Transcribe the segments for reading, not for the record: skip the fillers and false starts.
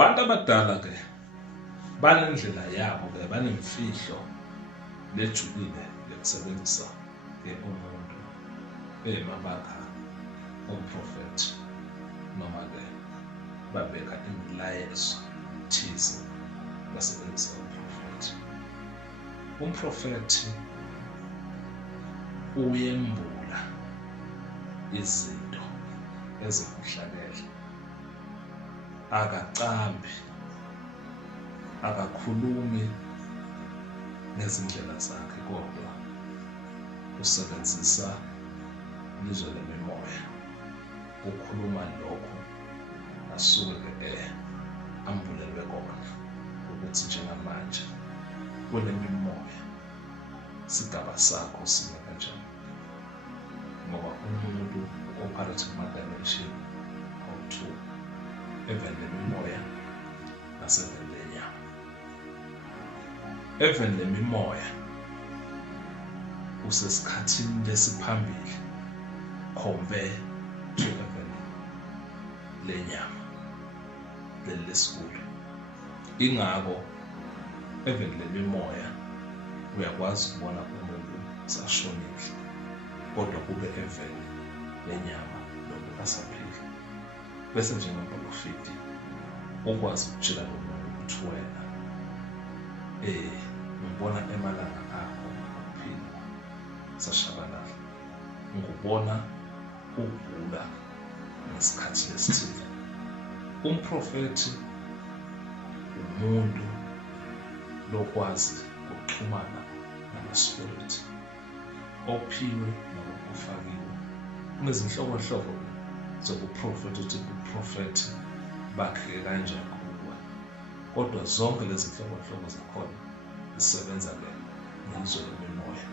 Bantu abadala ke banendlela yabo ke banemfihlo lejulile lekusebenzisa ke umuntu mabakha umprofethi noma ke babeka imilayezo thize basebenzisa umprofethi. Umprofethi uyembula izinto ezikuhlakele, akacambi, akakhulumi ngezindlela zakhe, kodwa usebenzisa izwe lemimoya. Ukhuluma lokho asuke ambulelwe kona ukuthi njengamanje kule mimoya sigaba sakho sime kanjani, ngoba umuntu opharetha kuma-dimension of 2, even lemimoya naseven lenyama. Even lemimoya usesikhathini lesiphambili compare to even lenyama leli lesikhulu. Ingakho even lemimoya uyakwazi ukubona umuntu sashonile, kodwa kube even lenyama lokhu asaphila. Bese njengoprofeti ukwazi ukutshela lo muntu ukuthi wena ngibona emalanga akho okuphila sashabalala, ngubona ukugula ngesikhathi lesithile. Umprofethi umuntu lokwazi ukuxhumana nama-spirit ophiwe noma ufakiwe. Kunezinhlobonhlobo zobuprofethi, ukuthi ubuprofethi bakheke kanjani kuwe, kodwa zonke lezi zinhlobonhlobo zakhona zisebenza ngezwe lemimoya.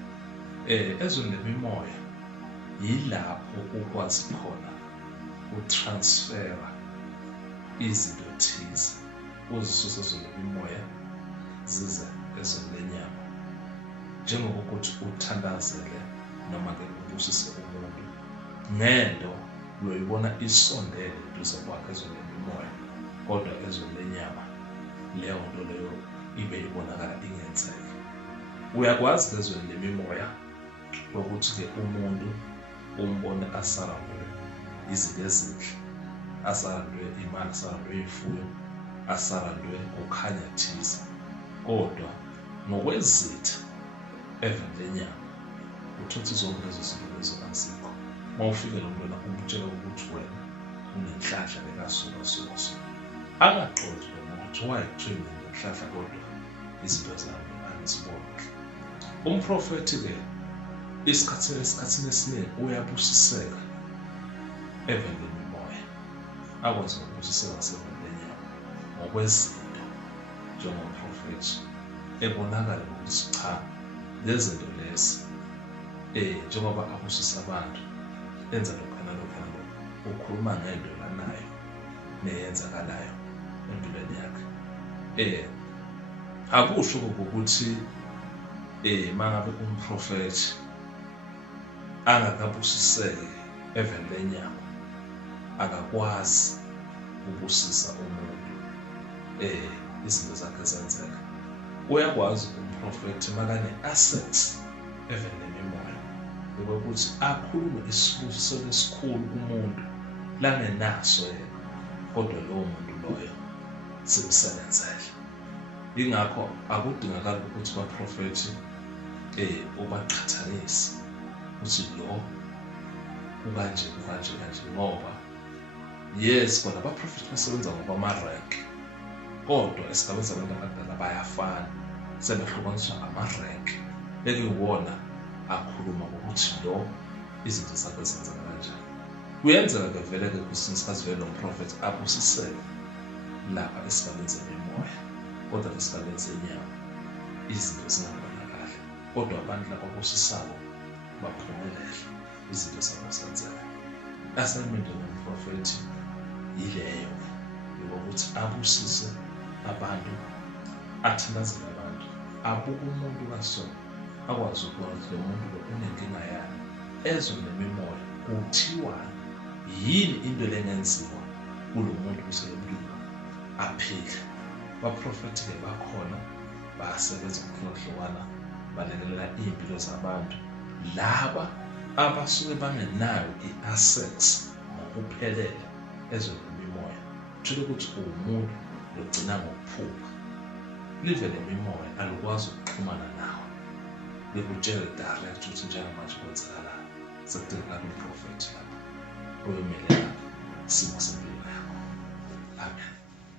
Ezweni lemimoya yilapho ukwazi khona utransfera izinto thize uzisusa ezweni lemimoya zize ezweni lenyama, njengokuthi uthandazele noma ke ubusise umuntu ngento uyoyibona isondele duze kwakhe ezweni lemimoya, kodwa ezweni lenyama leyo nto leyo ibe ibonakala ingenzeki. Uyakwazi ezweni lemimoya ukuthi ke umuntu umbone asarandwe izinto ezinhle, asarandwe imali, asarandwe ifuyo, asarandwe ukukhanya thize, kodwa ngokwezitha even lenyama uthothi zonke lezo zinto lezo azikho. Mawufike lo muntu umtshela ukuthi wena unenhlahla lekasuka angaqondi lo muntu ukuthi wayekuthiwe ngenhlahla, kodwa izinto zami angiziboni. Umprofethi ke esikhathini esiningi uyabusiseka even lemimoya, akwazi ukubusiseka seven lenyama ngokwezinto njengomprofethi ebonakala ukuthi cha lezi zinto lezi njengoba abusisa abantu enza lokho nalokho, ukhuluma ngento lanayo neyenzakalayo empilweni yakhe. Akusho ukuthi mangabe umprofethi angakabusiseki even lenyama akakwazi ubusisa umuntu izinto zakhe zenzeka. Uyakwazi umprofethi makane assets even lemimoya ukuthi akhulume isibusiso esikhulu kumuntu langenaso yena, kodwa lowo muntu loyo simsebenzele. Ingakho akudingakala ukuthi abaprofethi ubaqhathanise ukuthi lo ukanje, ngoba yes bona abaprofethi basebenza ngokwama-rank, kodwa esigabeni sabantu abadala bayafana, sebehlukaniswa ama-rank. Bekuyiwona akhuluma ukuthi lo izinto zakhe zenzeka kanjani. Kuyenzeka ke vele ke kwesinye isikhathi vele nomprofethi abusiseke lapha esigabeni semimoya, kodwa esigabeni senyama izinto zingabonakali, kodwa abantu laba ababusisayo baphumelele, izinto zabo zenzeka. Assignment yomprofethi yileyo yokuthi abusise abantu, athandazele abantu, abuke umuntu kasona, akwazi ukuthi lo muntu lo unenkinga yani, ezwe nemimoya kuthiwa yini into lengenziwa kulo muntu usemlilo. aphile. Abaprofethi-ke bakhona basebenza ngokuhlukana balekelela iy'mpilo zabantu laba abasuke bangenayo i-access ngokuphelele ezweni lemimoya. Kutshela ukuthi umuntu logcina ngokuphupha, live lemimoya alukwazi ukuxhumana nawe, likutshele direct ukuthi njengamanje kwenzakalani. Sekudingakala umprofethi lapho oyomelela isimo sempilo yakho. Amen.